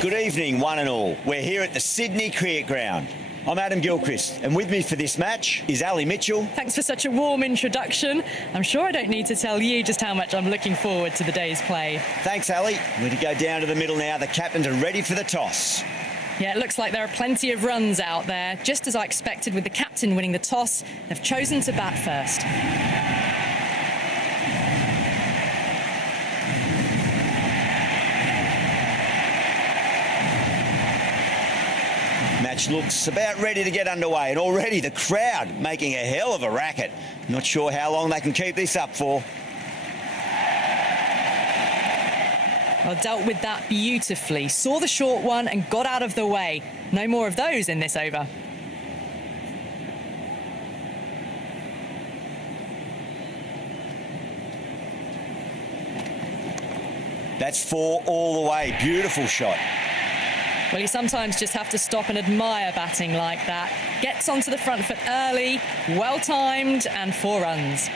Good evening, one and all. We're here at the Sydney Cricket Ground. I'm Adam Gilchrist, and with me for this match is Ali Mitchell. Thanks for such a warm introduction. I'm sure I don't need to tell you just how much I'm looking forward to the day's play. Thanks, Ali. We're to go down to the middle now. The captains are ready for the toss. Yeah, it looks like there are plenty of runs out there. Just as I expected with the captain winning the toss, they've chosen to bat first. Match looks about ready to get underway, and already the crowd making a hell of a racket. Not sure how long they can keep this up for. Well, dealt with that beautifully. Saw the short one and got out of the way. No more of those in this over. That's 4 all the way. Beautiful shot. Well, you sometimes just have to stop and admire batting like that. Gets onto the front foot early, well-timed, and 4 runs.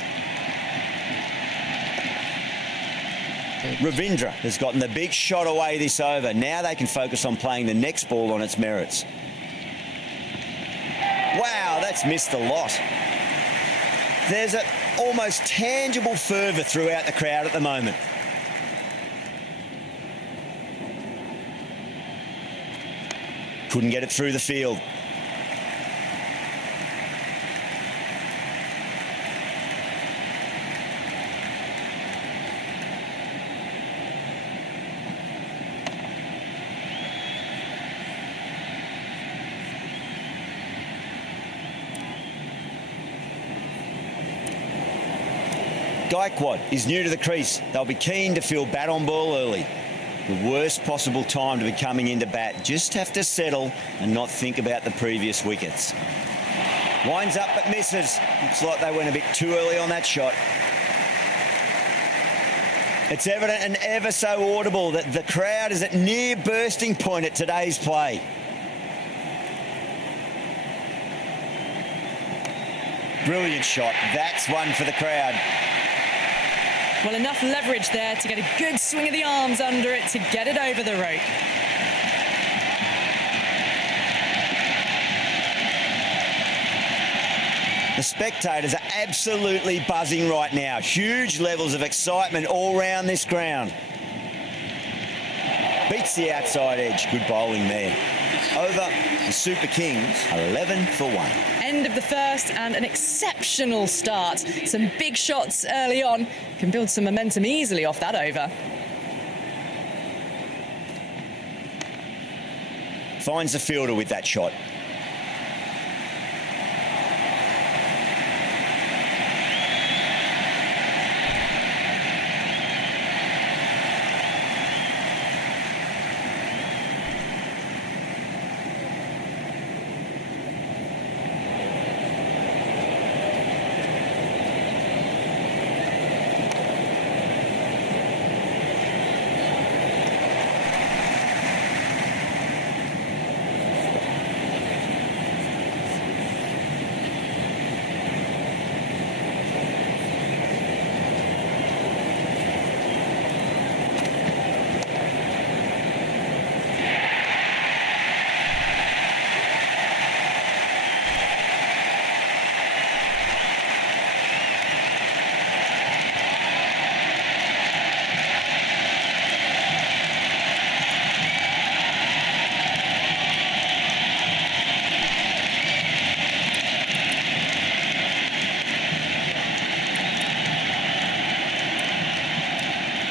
Ravindra has gotten the big shot away this over. Now they can focus on playing the next ball on its merits. Wow, that's missed a lot. There's an almost tangible fervour throughout the crowd at the moment. Couldn't get it through the field. Gaikwad is new to the crease. They'll be keen to feel bat on ball early. The worst possible time to be coming into bat. Just have to settle and not think about the previous wickets. Winds up but misses. Looks like they went a bit too early on that shot. It's evident and ever so audible that the crowd is at near bursting point at today's play. Brilliant shot. That's one for the crowd. Well, enough leverage there to get a good swing of the arms under it to get it over the rope. The spectators are absolutely buzzing right now. Huge levels of excitement all round this ground. Beats the outside edge. Good bowling there. Over, the Super Kings are 11 for 1. End of the first and an exceptional start. Some big shots early on. Can build some momentum easily off that over. Finds the fielder with that shot.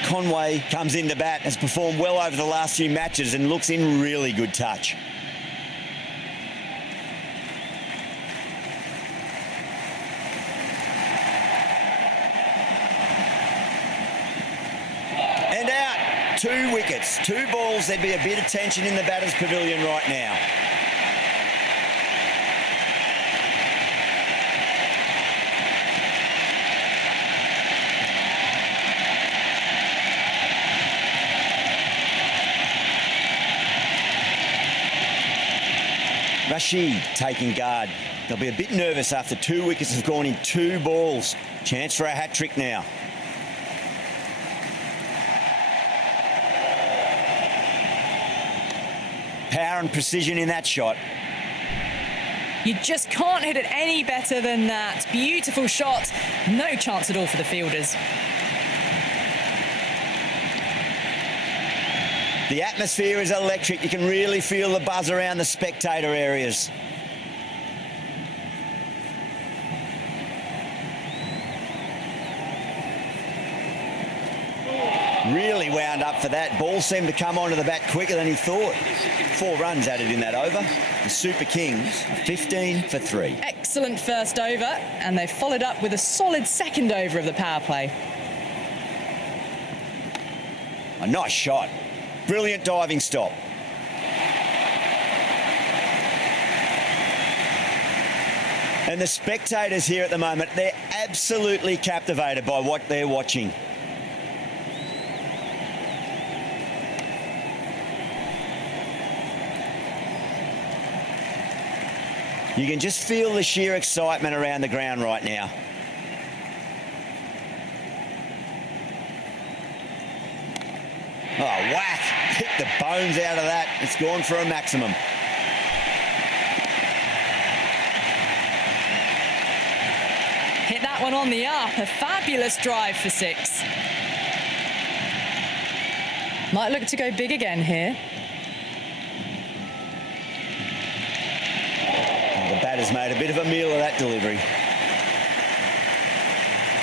Conway comes into bat, has performed well over the last few matches and looks in really good touch. And out. 2 wickets, 2 balls. There'd be a bit of tension in the batter's pavilion right now. Rashid taking guard. They'll be a bit nervous after 2 wickets have gone in 2 balls. Chance for a hat-trick now. power and precision in that shot. You just can't hit it any better than that. Beautiful shot. No chance at all for the fielders. The atmosphere is electric. You can really feel the buzz around the spectator areas. Really wound up for that. Ball seemed to come onto the bat quicker than he thought. 4 runs added in that over. The Super Kings are 15 for 3. Excellent first over, and they followed up with a solid second over of the power play. A nice shot. Brilliant diving stop. And the spectators here at the moment, they're absolutely captivated by what they're watching. You can just feel the sheer excitement around the ground right now. Oh, whack. Hit the bones out of that. It's gone for a maximum. Hit that one on the up. A fabulous drive for 6. Might look to go big again here. The batter's made a bit of a meal of that delivery.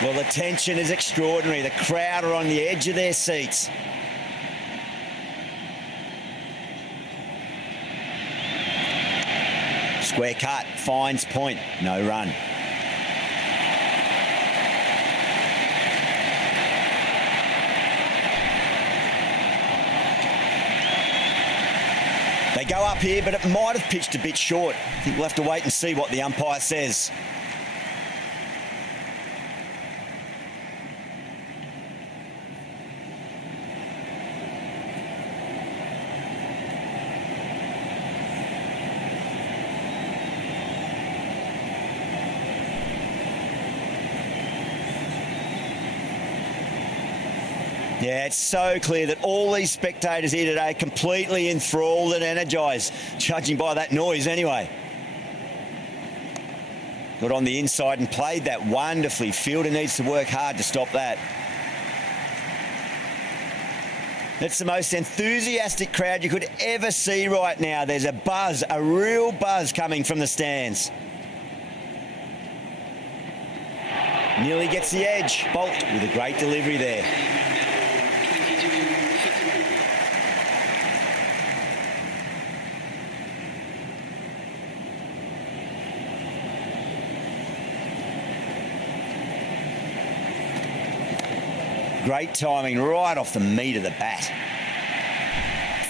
Well, the tension is extraordinary. The crowd are on the edge of their seats. Square cut, finds point, no run. They go up here, but it might have pitched a bit short. I think we'll have to wait and see what the umpire says. Yeah, it's so clear that all these spectators here today are completely enthralled and energised, judging by that noise anyway. Got on the inside and played that wonderfully. Fielder needs to work hard to stop that. It's the most enthusiastic crowd you could ever see right now. There's a buzz, a real buzz coming from the stands. Nearly gets the edge. Bolt with a great delivery there. Great timing right off the meat of the bat.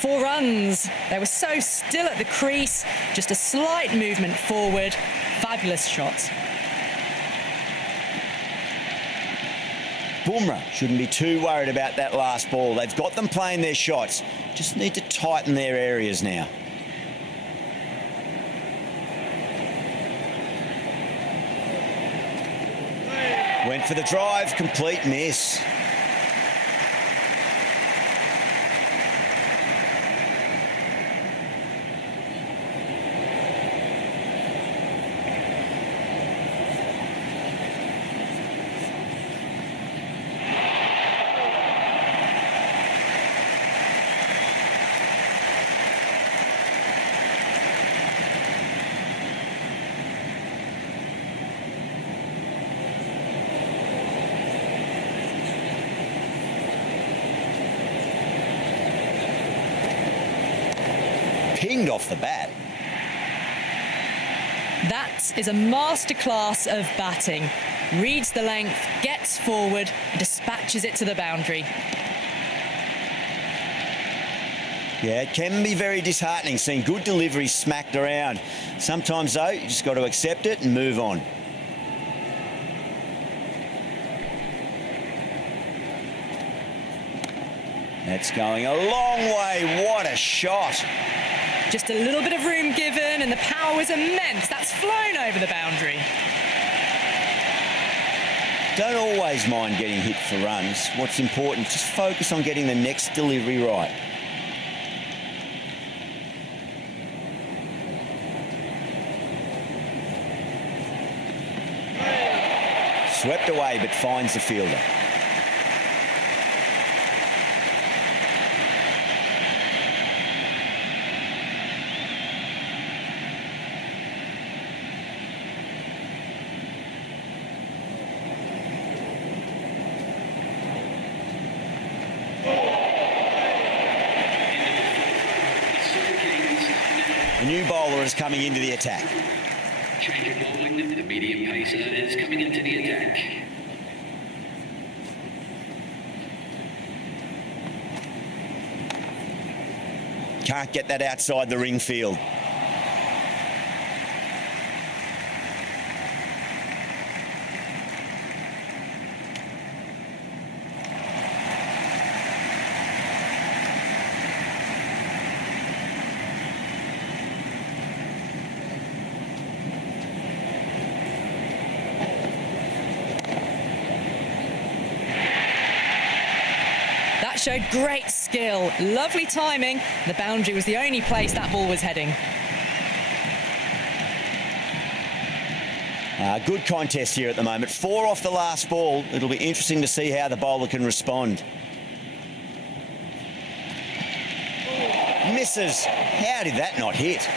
4 runs. They were so still at the crease. Just a slight movement forward. Fabulous shots. Bumrah shouldn't be too worried about that last ball. They've got them playing their shots. Just need to tighten their areas now. Went for the drive, complete miss. Pinged off the bat. That is a masterclass of batting. Reads the length, gets forward, and dispatches it to the boundary. Yeah, it can be very disheartening seeing good delivery smacked around. Sometimes, though, you just got to accept it and move on. That's going a long way. What a shot. Just a little bit of room given, and the power was immense. That's flown over the boundary. Don't always mind getting hit for runs. What's important, just focus on getting the next delivery right. Swept away, but finds the fielder. A new bowler is coming into the attack. Change of bowling, the medium pacer is coming into the attack. Can't get that outside the ring field. That showed great skill, lovely timing. The boundary was the only place that ball was heading. Good contest here at the moment. 4 off the last ball. It'll be interesting to see how the bowler can respond. Misses. How did that not hit?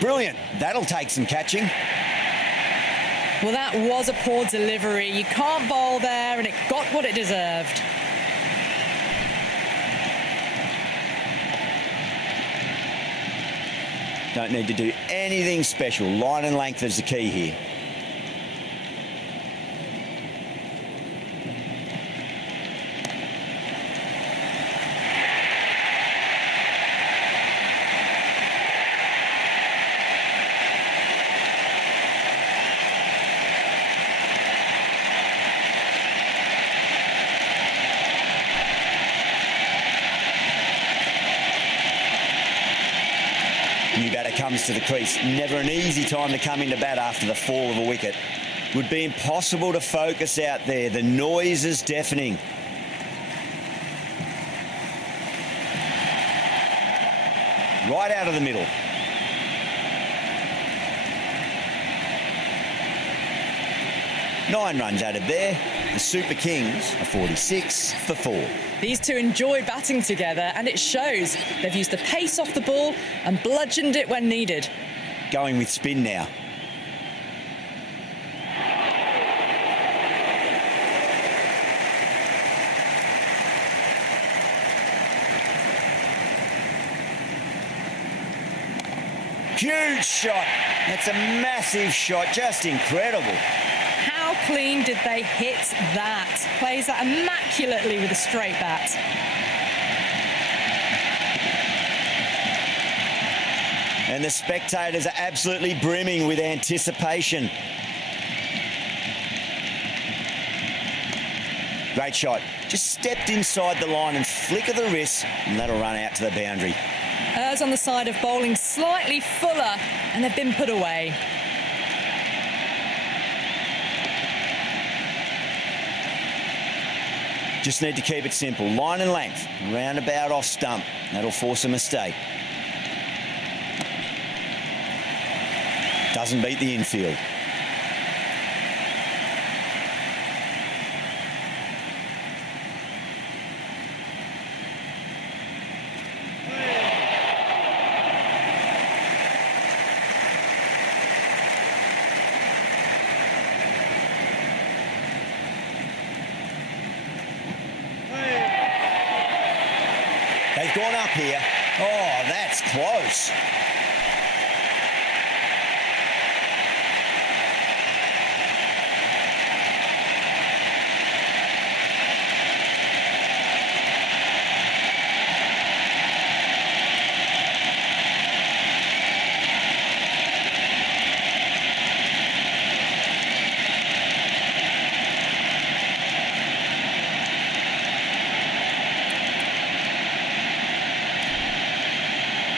Brilliant. That'll take some catching. Well, that was a poor delivery. You can't bowl there, and it got what it deserved. Don't need to do anything special. Line and length is the key here. New batter comes to the crease. Never an easy time to come into bat after the fall of a wicket. Would be impossible to focus out there. The noise is deafening. Right out of the middle. Nine runs added there. The Super Kings are 46 for 4. These two enjoy batting together, and it shows. They've used the pace off the ball and bludgeoned it when needed. Going with spin now. Huge shot. That's a massive shot. Just incredible. How clean did they hit that? Plays that immaculately with a straight bat. And the spectators are absolutely brimming with anticipation. Great shot. Just stepped inside the line and flick of the wrist, and that'll run out to the boundary. Errs on the side of bowling slightly fuller, and they've been put away. Just need to keep it simple. Line and length, roundabout off stump. That'll force a mistake. Doesn't beat the infield. They've gone up here. Oh, that's close.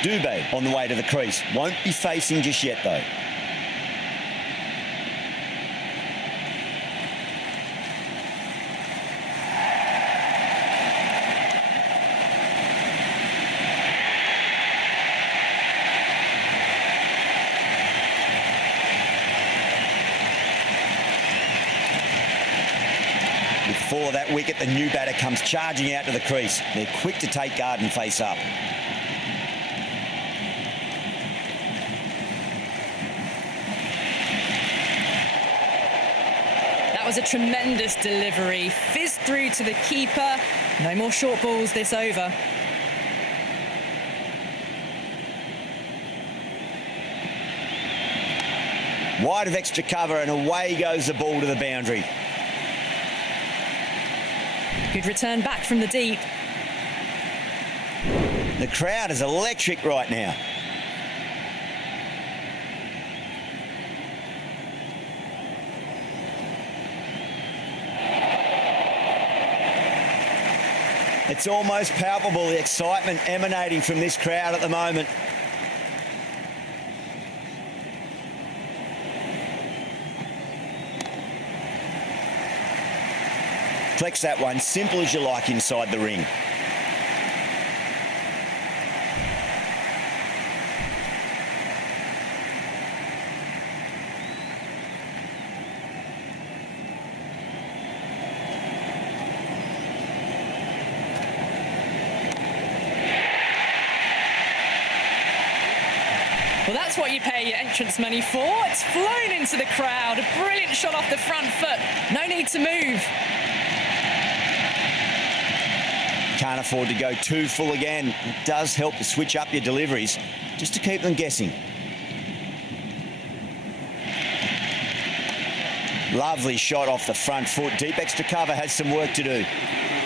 Dubé on the way to the crease. Won't be facing just yet, though. With the fall of that wicket, the new batter comes charging out to the crease. They're quick to take guard and face up. That was a tremendous delivery. Fizzed through to the keeper. No more short balls this over. Wide of extra cover and away goes the ball to the boundary. Good return back from the deep. The crowd is electric right now. It's almost palpable, the excitement emanating from this crowd at the moment. Flex that one, simple as you like inside the ring. Well, that's what you pay your entrance money for. It's flown into the crowd. A brilliant shot off the front foot. No need to move. Can't afford to go too full again. It does help to switch up your deliveries, just to keep them guessing. Lovely shot off the front foot. Deep extra cover has some work to do.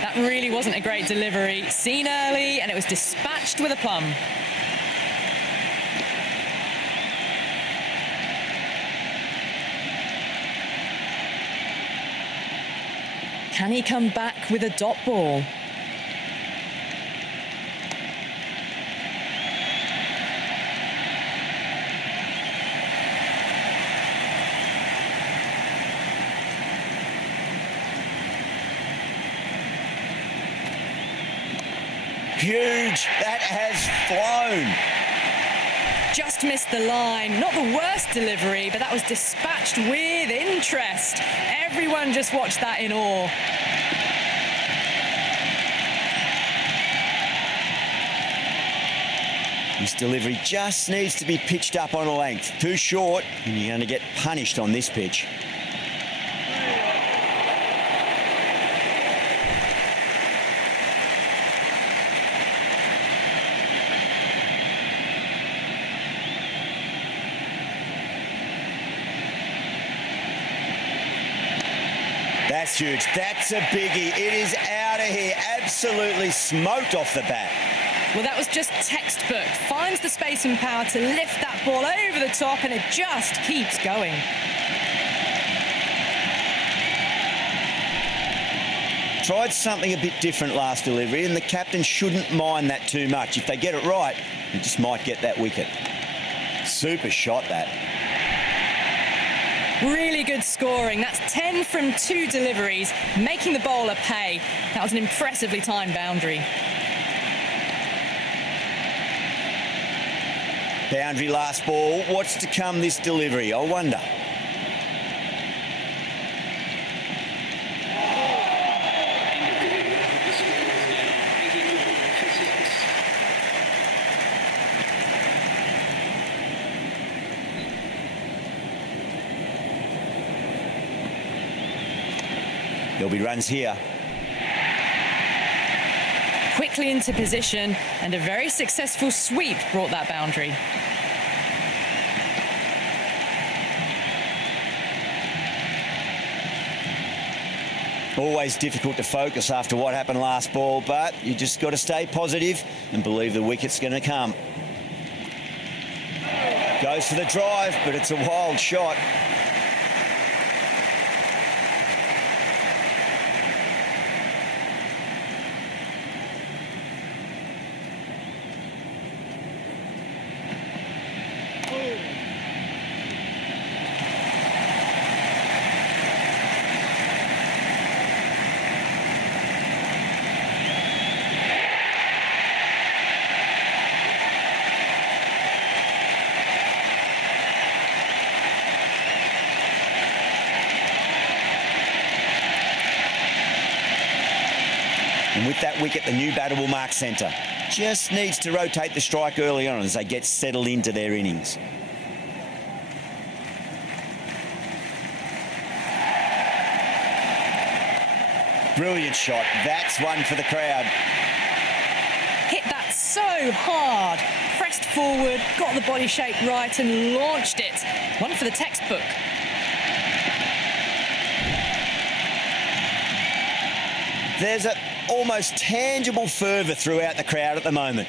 That really wasn't a great delivery. Seen early, and it was dispatched with a plum. Can he come back with a dot ball? Huge. That has flown. Just missed the line. Not the worst delivery, but that was dispatched with interest. Everyone just watched that in awe. This delivery just needs to be pitched up on a length. Too short, and you're going to get punished on this pitch. That's huge. That's a biggie. It is out of here. Absolutely smoked off the bat. Well, that was just textbook. Finds the space and power to lift that ball over the top, and it just keeps going. Tried something a bit different last delivery, and the captain shouldn't mind that too much. If they get it right, they just might get that wicket. Super shot, that. Really good scoring. That's 10 from 2 deliveries, making the bowler pay. That was an impressively timed boundary. Boundary last ball. What's to come this delivery? I wonder. There'll be runs here. Quickly into position, and a very successful sweep brought that boundary. Always difficult to focus after what happened last ball, but you just got to stay positive and believe the wicket's going to come. Goes for the drive, but it's a wild shot. And with that wicket, the new batter will mark centre. Just needs to rotate the strike early on as they get settled into their innings. Brilliant shot. That's one for the crowd. Hit that so hard. Pressed forward, got the body shape right and launched it. One for the textbook. There's an almost tangible fervour throughout the crowd at the moment.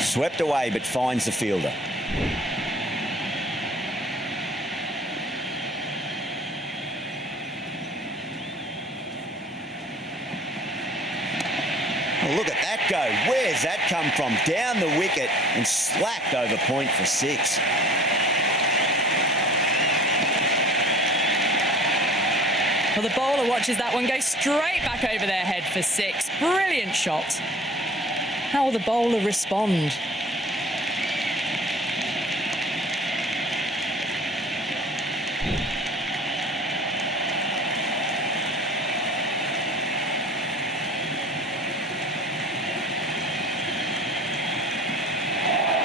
Swept away, but finds the fielder. Oh, look at that go. Where's that come from? Down the wicket and slapped over point for 6. Well, the bowler watches that one go straight back over their head for 6. Brilliant shot. How will the bowler respond?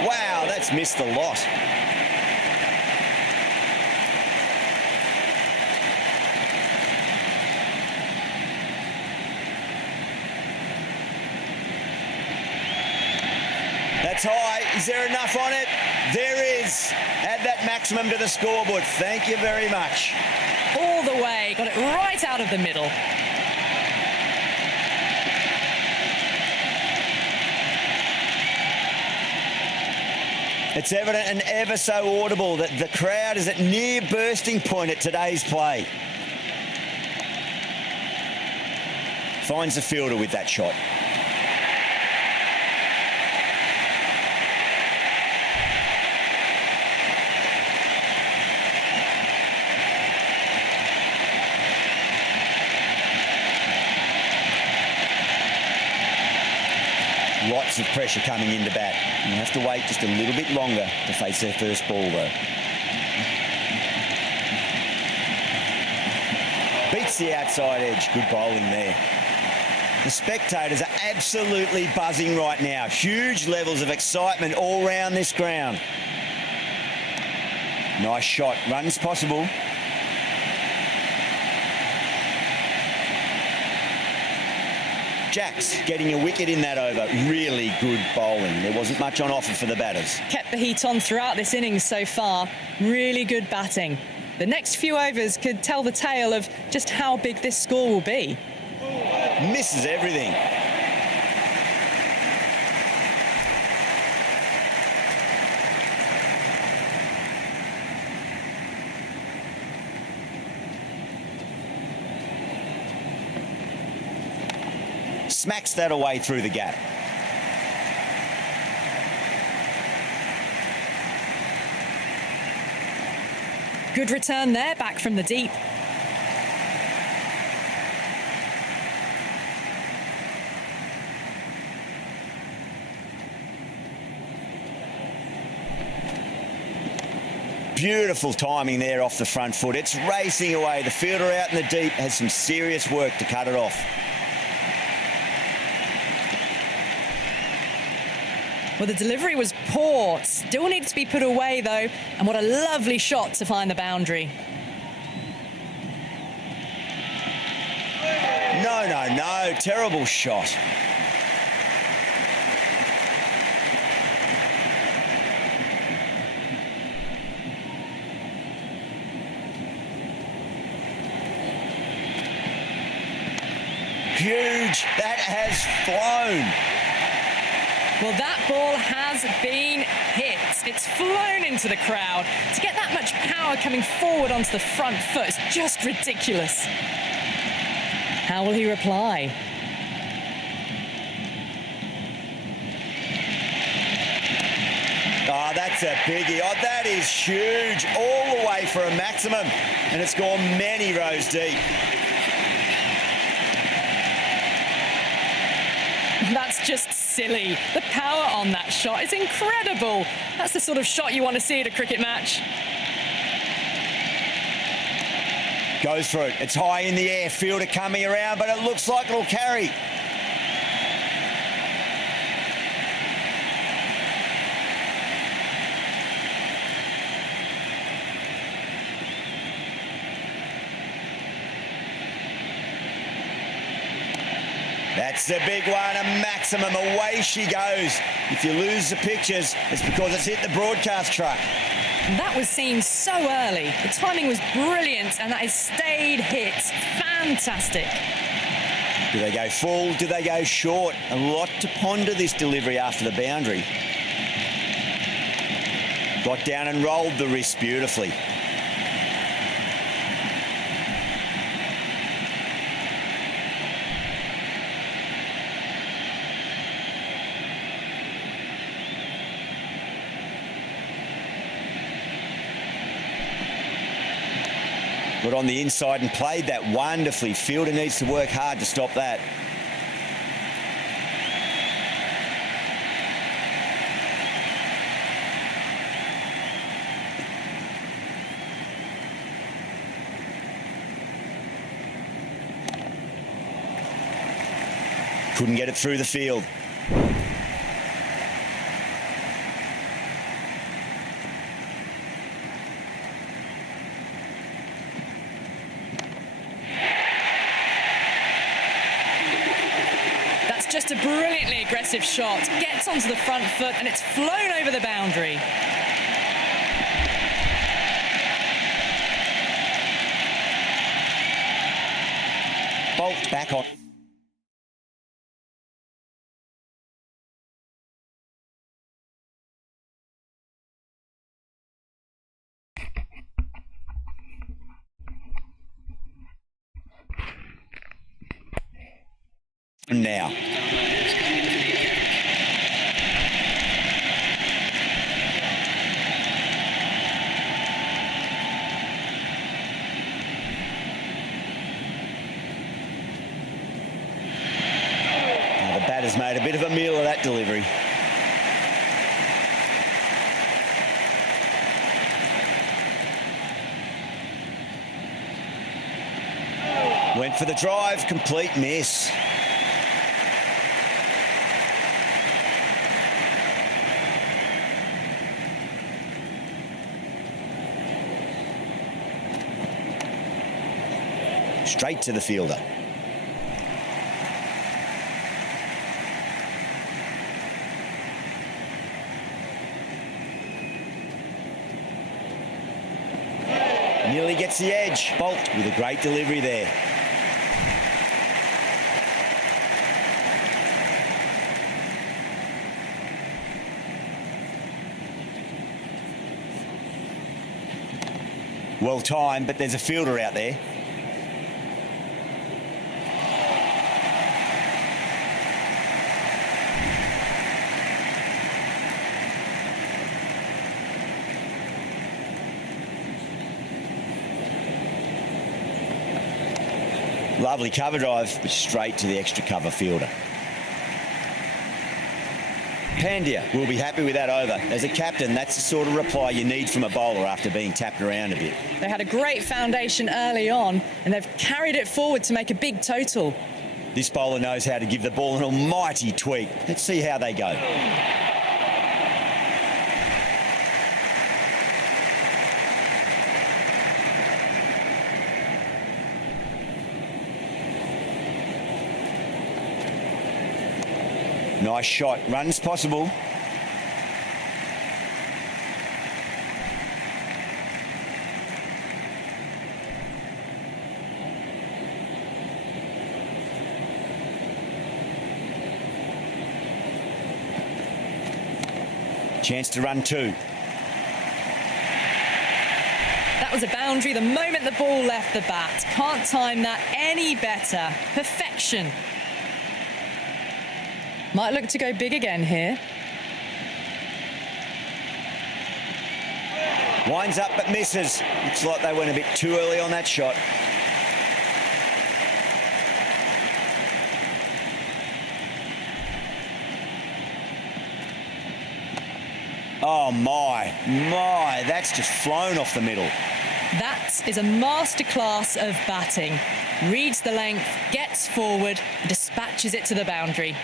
Wow, that's missed a lot. That's high. Is there enough on it? There is. Add that maximum to the scoreboard. Thank you very much. All the way, got it right out of the middle. It's evident and ever so audible that the crowd is at near bursting point at today's play. Finds the fielder with that shot. Lots of pressure coming into bat. You have to wait just a little bit longer to face their first ball, though. Beats the outside edge. Good bowling there. The spectators are absolutely buzzing right now. Huge levels of excitement all round this ground. Nice shot. Runs possible. Jacks getting a wicket in that over. Really good bowling. There wasn't much on offer for the batters. Kept the heat on throughout this innings so far. Really good batting. The next few overs could tell the tale of just how big this score will be. Misses everything. Smacks that away through the gap. Good return there, back from the deep. Beautiful timing there off the front foot. It's racing away. The fielder out in the deep has some serious work to cut it off. Well, the delivery was poor. Still needs to be put away, though. And what a lovely shot to find the boundary. No. Terrible shot. Huge. That has flown. Well, that ball has been hit. It's flown into the crowd. To get that much power coming forward onto the front foot is just ridiculous. How will he reply? Oh, that's a biggie. Oh, that is huge. All the way for a maximum. And it's gone many rows deep. That's just silly. The power on that shot is incredible. That's the sort of shot you want to see at a cricket match. Goes for it. It's high in the air. Fielder coming around, but it looks like it'll carry. That's the big one, a maximum. Away she goes. If you lose the pictures, it's because it's hit the broadcast truck. That was seen so early. The timing was brilliant, and that is stayed hits. Fantastic. Do they go full? Do they go short? A lot to ponder this delivery after the boundary. Got down and rolled the wrist beautifully. Got on the inside and played that wonderfully. Fielder needs to work hard to stop that. Couldn't get it through the field. Just a brilliantly aggressive shot. Gets onto the front foot and it's flown over the boundary. Bolt back on. Now. The batter's made a bit of a meal of that delivery. Went for the drive, complete miss. Straight to the fielder. Nearly gets the edge. Bolt with a great delivery there. Well timed, but there's a fielder out there. Lovely cover drive, but straight to the extra cover fielder. Pandya will be happy with that over. As a captain, that's the sort of reply you need from a bowler after being tapped around a bit. They had a great foundation early on, and they've carried it forward to make a big total. This bowler knows how to give the ball an almighty tweak. Let's see how they go. Nice shot. Runs possible. Chance to run two. That was a boundary the moment the ball left the bat. Can't time that any better. Perfection. Might look to go big again here. Winds up but misses. Looks like they went a bit too early on that shot. Oh my, that's just flown off the middle. That is a masterclass of batting. Reads the length, gets forward, and dispatches it to the boundary.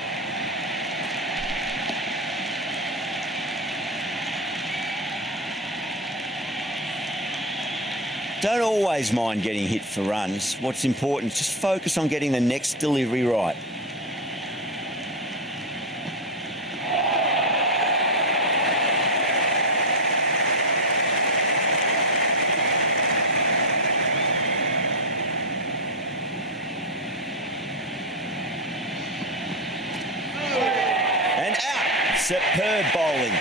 Don't always mind getting hit for runs. What's important is just focus on getting the next delivery right. And out. Superb bowling.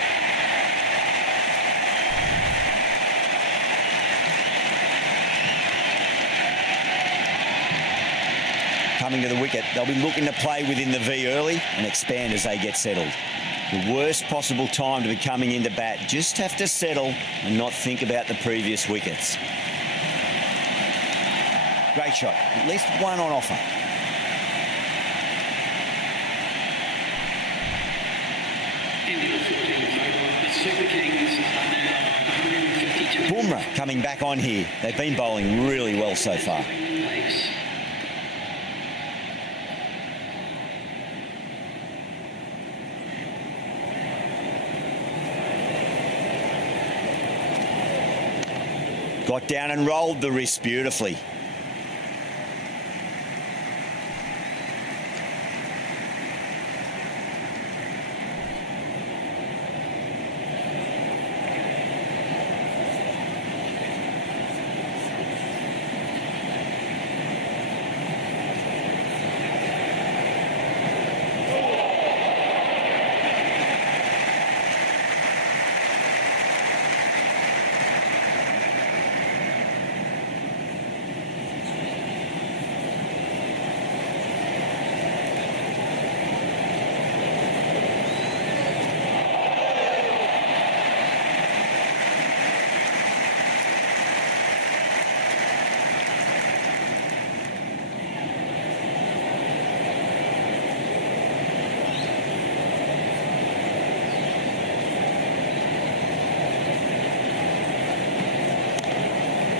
Coming to the wicket, they'll be looking to play within the V early and expand as they get settled. The worst possible time to be coming into bat. Just have to settle and not think about the previous wickets. Great shot. At least one on offer. Into the 14th over, the Super Kings are now 152. Bumrah coming back on here. They've been bowling really well so far. Pace. Got down and rolled the wrist beautifully.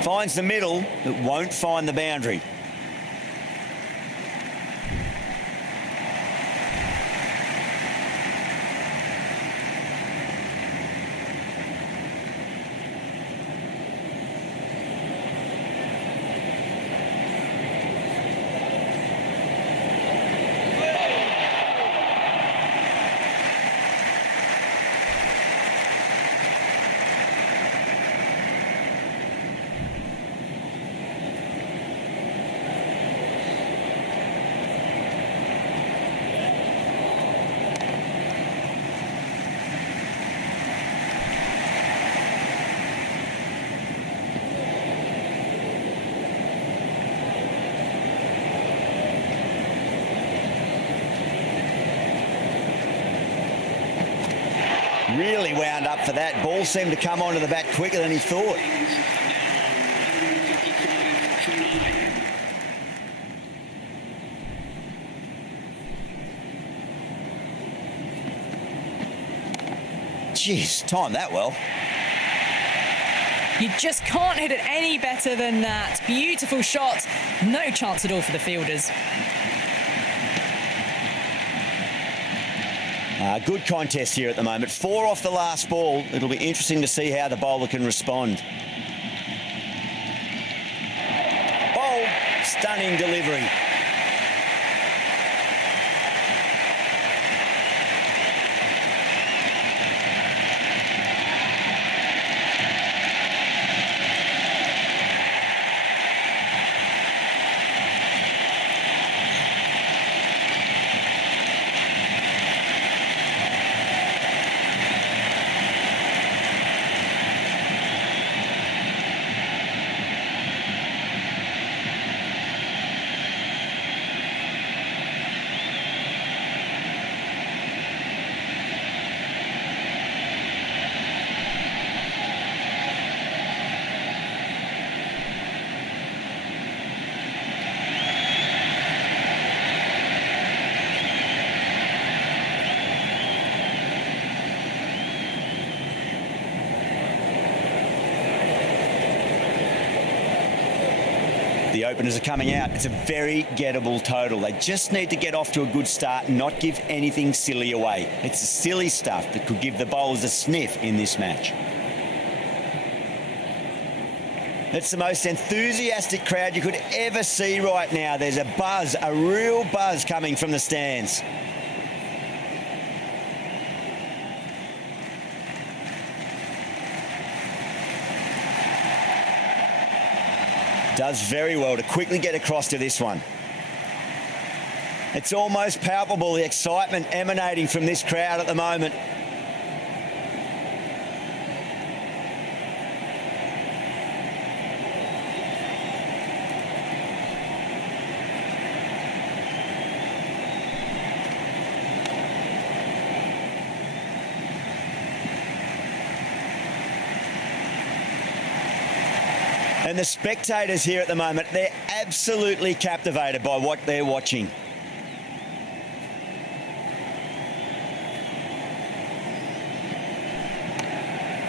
Finds the middle, but won't find the boundary. Really wound up for that. Ball seemed to come onto the bat quicker than he thought. Jeez, timed that well. You just can't hit it any better than that. Beautiful shot. No chance at all for the fielders. Good contest here at the moment. 4 off the last ball. It'll be interesting to see how the bowler can respond. Bowled. Stunning delivery. The openers are coming out. It's a very gettable total. They just need to get off to a good start and not give anything silly away. It's the silly stuff that could give the bowlers a sniff in this match. It's the most enthusiastic crowd you could ever see right now. There's a buzz, a real buzz coming from the stands. Does very well to quickly get across to this one. It's almost palpable, the excitement emanating from this crowd at the moment. And the spectators here at the moment, they're absolutely captivated by what they're watching.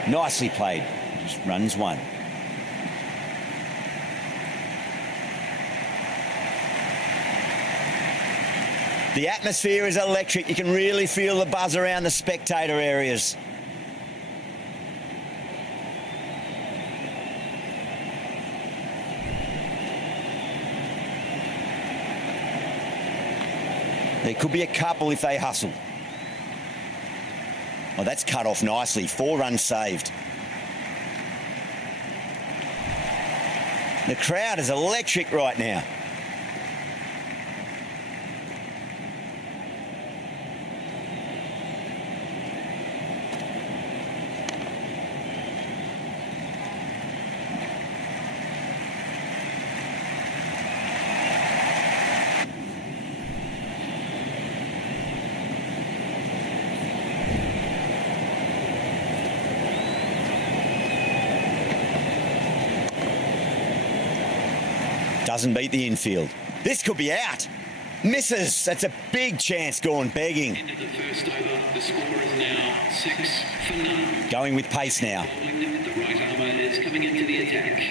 Nicely played. Just runs one. The atmosphere is electric. You can really feel the buzz around the spectator areas. There could be a couple if they hustle. Oh, that's cut off nicely. 4 runs saved. The crowd is electric right now. Doesn't beat the infield. This could be out. Misses. That's a big chance gone begging. End of the first over. The score is now 6 for none. Going with pace now. Bowling with the right armour is coming into the attack.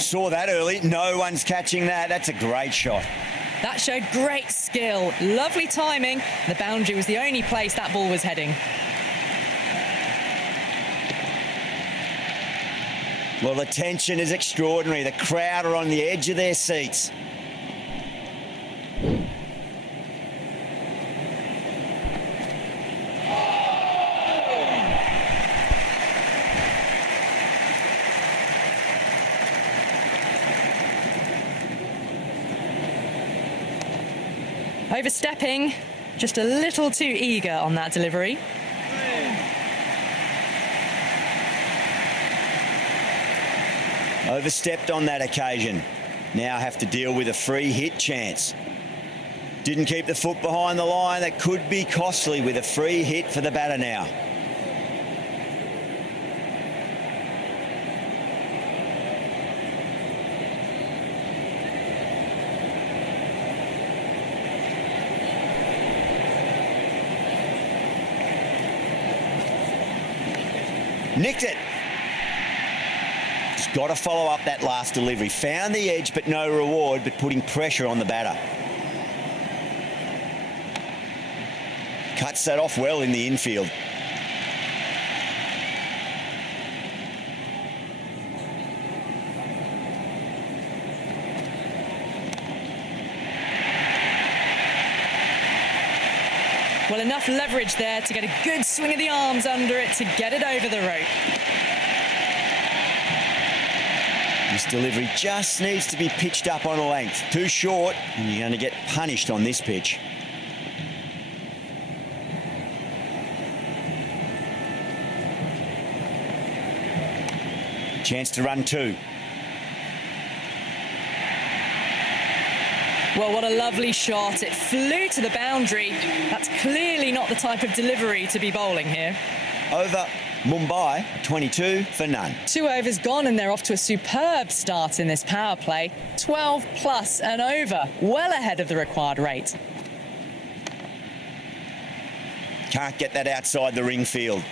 Saw that early. No one's catching that. That's a great shot. That showed great skill, lovely timing. The boundary was the only place that ball was heading. Well, the tension is extraordinary. The crowd are on the edge of their seats. Overstepping, just a little too eager on that delivery. Overstepped on that occasion. Now have to deal with a free hit chance. Didn't keep the foot behind the line. That could be costly with a free hit for the batter now. Nicked it. Just got to follow up that last delivery. Found the edge, but no reward, but putting pressure on the batter. Cuts that off well in the infield. Well, enough leverage there to get a good swing of the arms under it to get it over the rope. This delivery just needs to be pitched up on a length. Too short, and you're going to get punished on this pitch. Chance to run 2. Well, what a lovely shot. It flew to the boundary. That's clearly not the type of delivery to be bowling here. Over Mumbai, 22 for none. 2 overs gone and they're off to a superb start in this power play. 12 plus and over, well ahead of the required rate. Can't get that outside the ring field.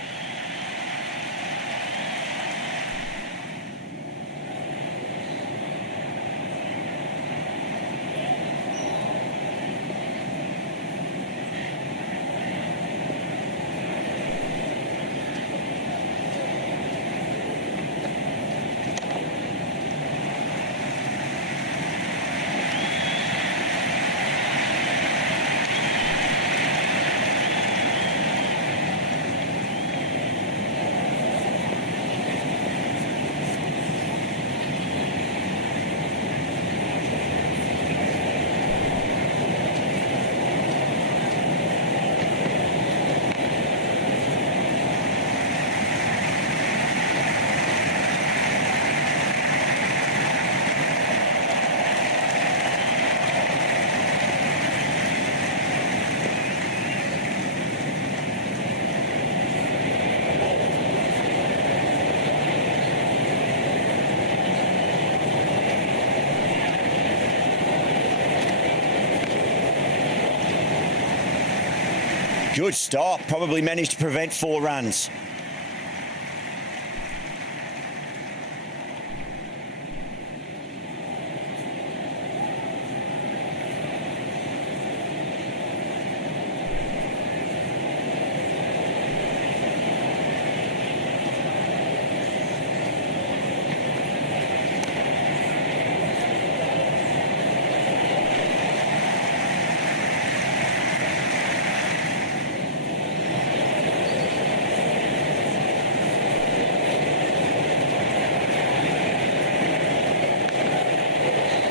Good stop. Probably managed to prevent 4 runs.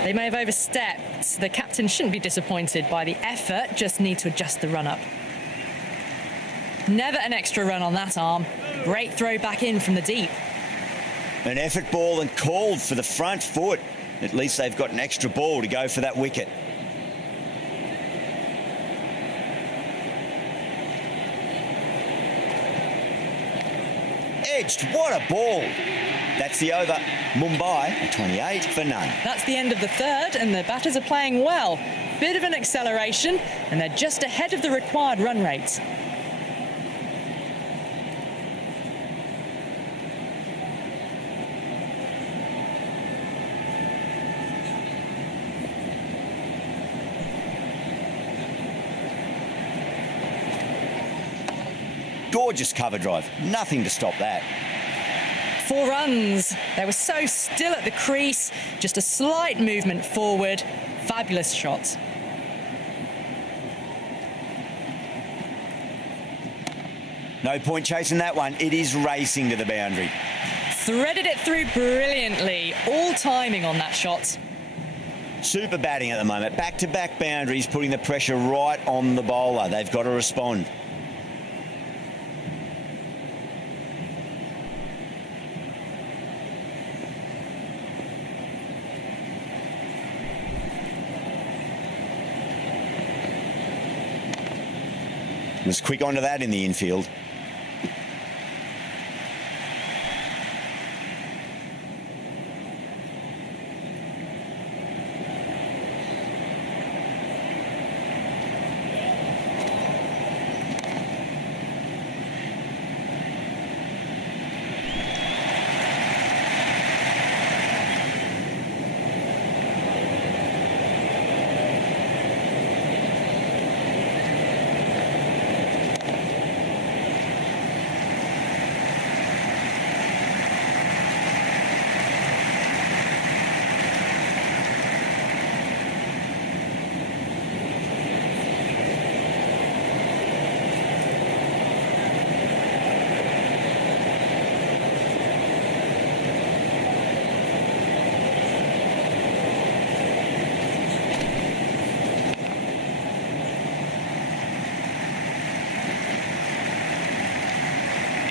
They may have overstepped. The captain shouldn't be disappointed by the effort, just need to adjust the run-up. Never an extra run on that arm. Great throw back in from the deep. An effort ball and called for the front foot. At least they've got an extra ball to go for that wicket. Edged, what a ball. That's the over. Mumbai, a 28 for none. That's the end of the third, and the batters are playing well. Bit of an acceleration, and they're just ahead of the required run rate. Gorgeous cover drive. Nothing to stop that. 4 runs. They were so still at the crease. Just a slight movement forward. Fabulous shot. No point chasing that one. It is racing to the boundary. Threaded it through brilliantly. All timing on that shot. Super batting at the moment. Back-to-back boundaries, putting the pressure right on the bowler. They've got to respond. Was quick onto that in the infield.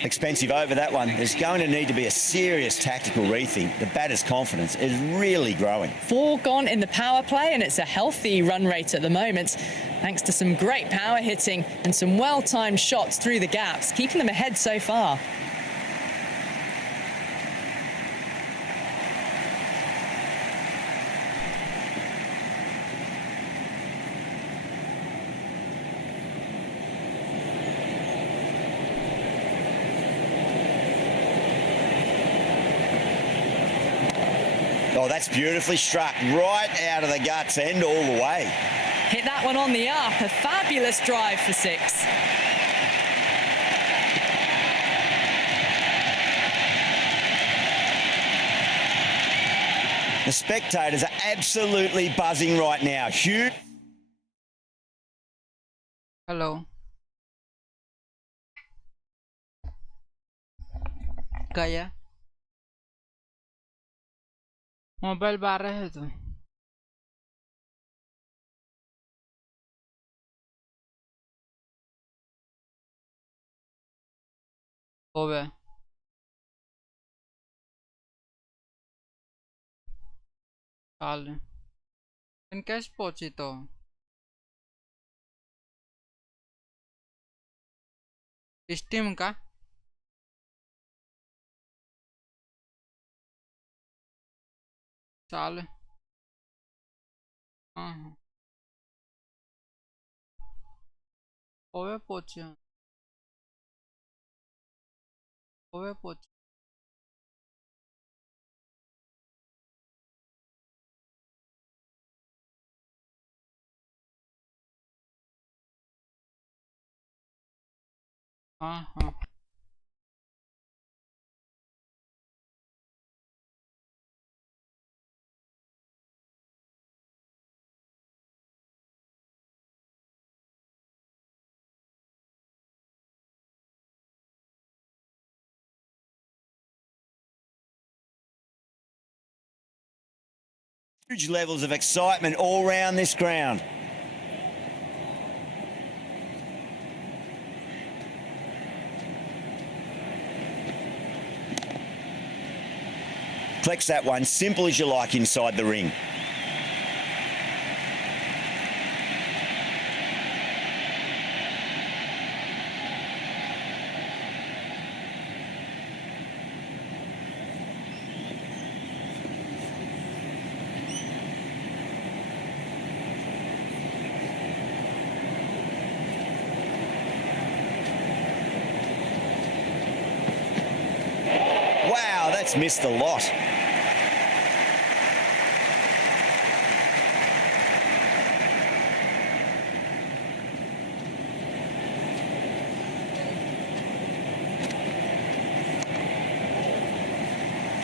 Expensive over that one. There's going to need to be a serious tactical rethink. The batter's confidence is really growing. 4 gone in the power play, and it's a healthy run rate at the moment, thanks to some great power hitting and some well-timed shots through the gaps, keeping them ahead so far. Oh, that's beautifully struck. Right out of the guts and all the way. Hit that one on the up. A fabulous drive for 6. The spectators are absolutely buzzing right now. Huge. Hello. Kaya? Mobile बाहर है तो होवे चाल in cash पहुंची तो steam का चाल हाँ होवे पहुंचे होवे पहुंचे हाँ हाँ Huge levels of excitement all round this ground. Collects that one, simple as you like inside the ring. Wow, that's missed a lot.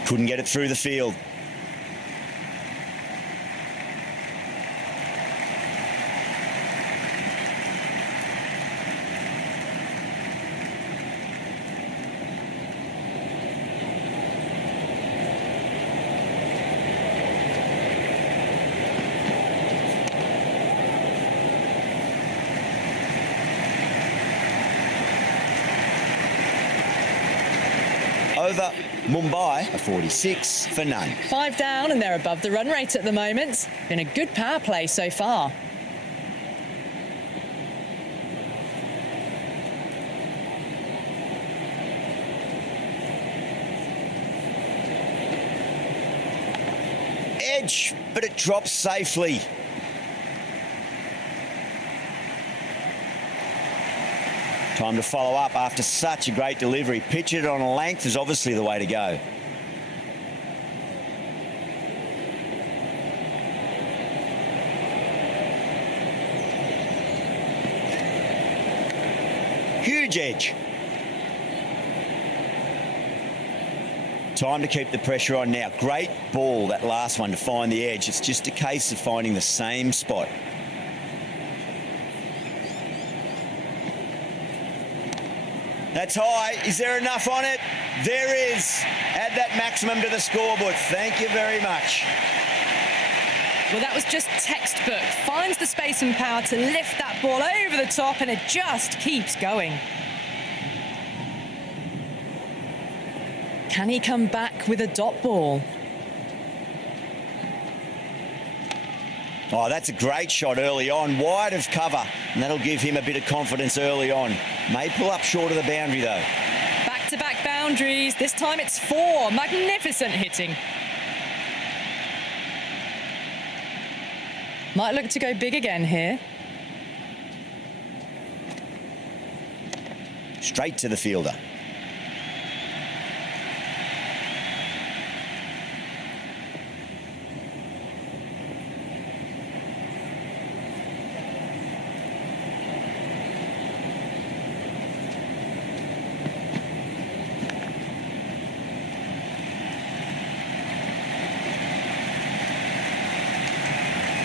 Couldn't get it through the field. Over Mumbai, a 46 for none. 5 down and they're above the run rate at the moment. Been a good power play so far. Edge, but it drops safely. Time to follow up after such a great delivery. Pitch it on a length is obviously the way to go. Huge edge. Time to keep the pressure on now. Great ball, that last one, to find the edge. It's just a case of finding the same spot. That's high. Is there enough on it? There is. Add that maximum to the scoreboard. Thank you very much. Well, that was just textbook. Finds the space and power to lift that ball over the top, and it just keeps going. Can he come back with a dot ball? Oh, that's a great shot early on, wide of cover, and that'll give him a bit of confidence early on. May pull up short of the boundary, though. Back-to-back boundaries. This time it's 4. Magnificent hitting. Might look to go big again here. Straight to the fielder.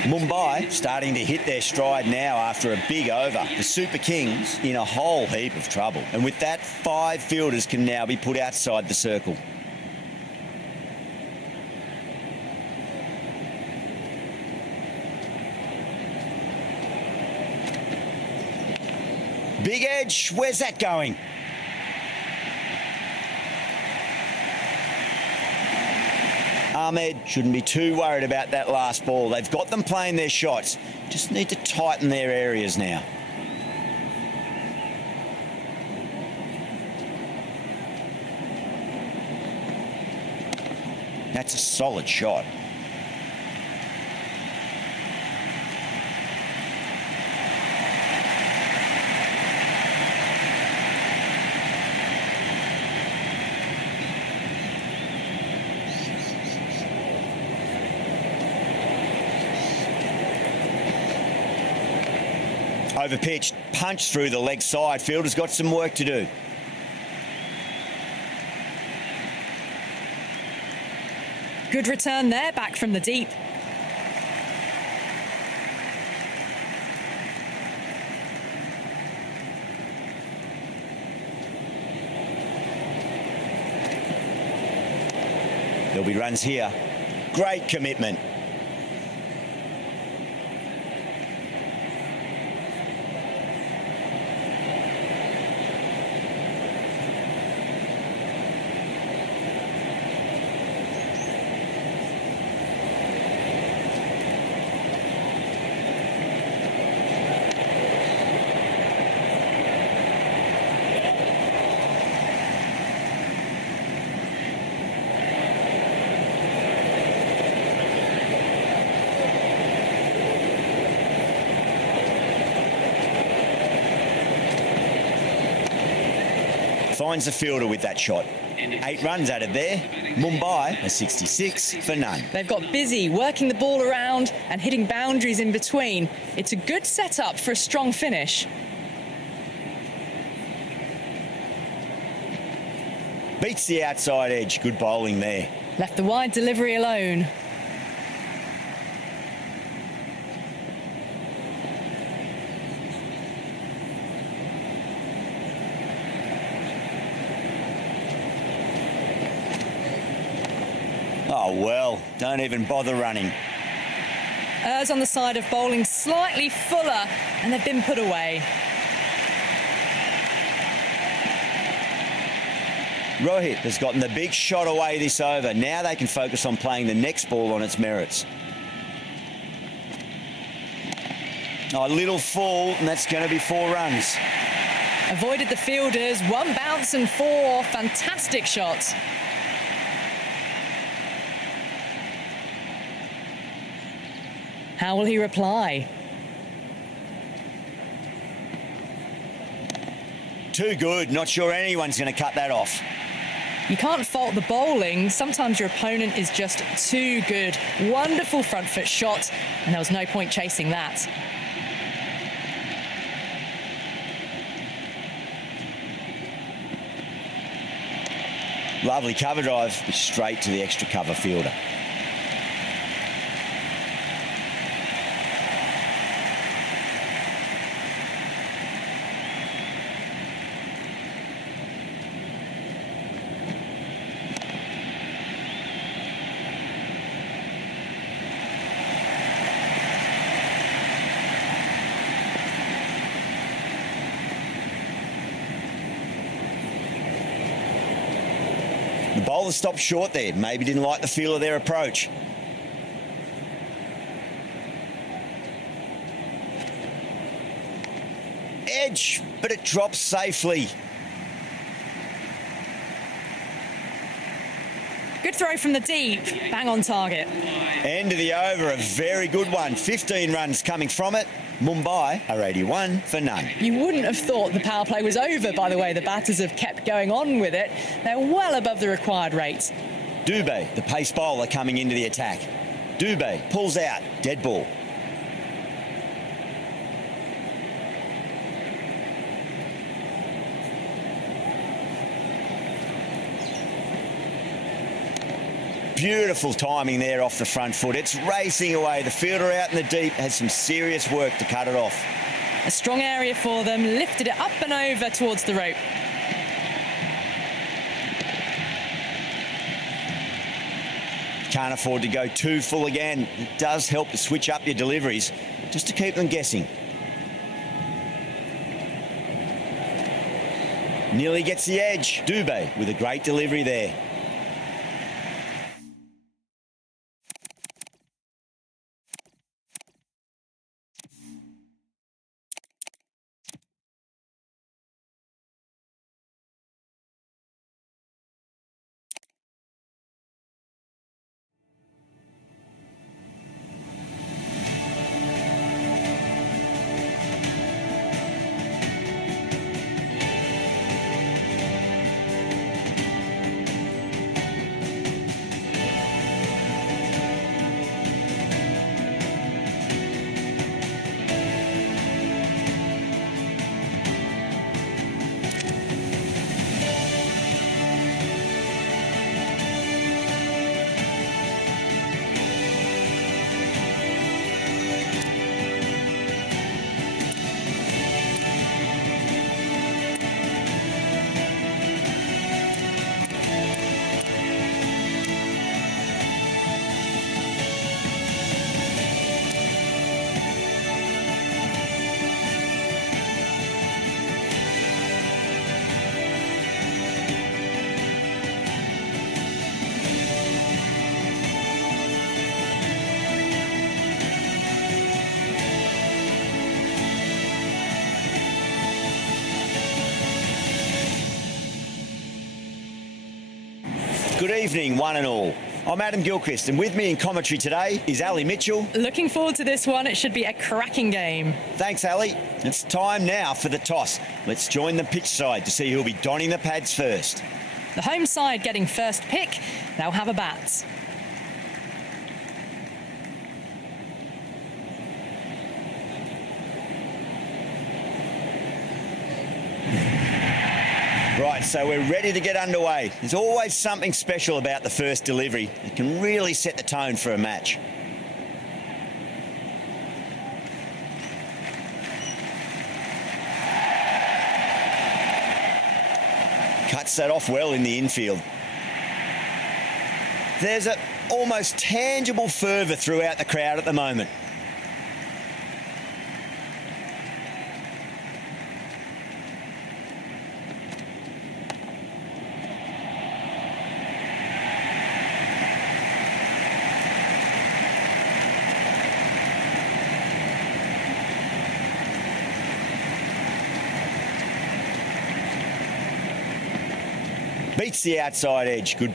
Mumbai starting to hit their stride now after a big over. The Super Kings in a whole heap of trouble. And with that, 5 fielders can now be put outside the circle. Big edge, where's that going? Ahmed shouldn't be too worried about that last ball. They've got them playing their shots. Just need to tighten their areas now. That's a solid shot. Over pitch, punch through the leg side. Fielder's got some work to do. Good return there, back from the deep. There'll be runs here. Great commitment. Finds the fielder with that shot. 8 runs out of there. Mumbai a 66 for none. They've got busy working the ball around and hitting boundaries in between. It's a good setup for a strong finish. Beats the outside edge. Good bowling there. Left the wide delivery alone. Oh, well, don't even bother running. Errs on the side of bowling slightly fuller, and they've been put away. Rohit has gotten the big shot away this over. Now they can focus on playing the next ball on its merits. Oh, a little fall, and that's going to be 4 runs. Avoided the fielders, 1 bounce and 4. Fantastic shots. How will he reply? Too good. Not sure anyone's going to cut that off. You can't fault the bowling. Sometimes your opponent is just too good. Wonderful front foot shot, and there was no point chasing that. Lovely cover drive, straight to the extra cover fielder. The bowler stopped short there. Maybe didn't like the feel of their approach. Edge, but it drops safely. Good throw from the deep. Bang on target. End of the over, a very good one. 15 runs coming from it. Mumbai are 81 for none. You wouldn't have thought the power play was over, by the way. The batters have kept going on with it. They're well above the required rates. Dubé, the pace bowler, coming into the attack. Dubé pulls out. Dead ball. Beautiful timing there off the front foot. It's racing away. The fielder out in the deep has some serious work to cut it off. A strong area for them, lifted it up and over towards the rope. Can't afford to go too full again. It does help to switch up your deliveries, just to keep them guessing. Nearly gets the edge. Dubé with a great delivery there. Good evening, one and all. I'm Adam Gilchrist, and with me in commentary today is Ali Mitchell. Looking forward to this one. It should be a cracking game. Thanks, Ali. It's time now for the toss. Let's join the pitch side to see who'll be donning the pads first. The home side getting first pick. They'll have a bat. Right, so we're ready to get underway. There's always something special about the first delivery. It can really set the tone for a match. Cuts that off well in the infield. There's an almost tangible fervour throughout the crowd at the moment. Beats the outside edge. Good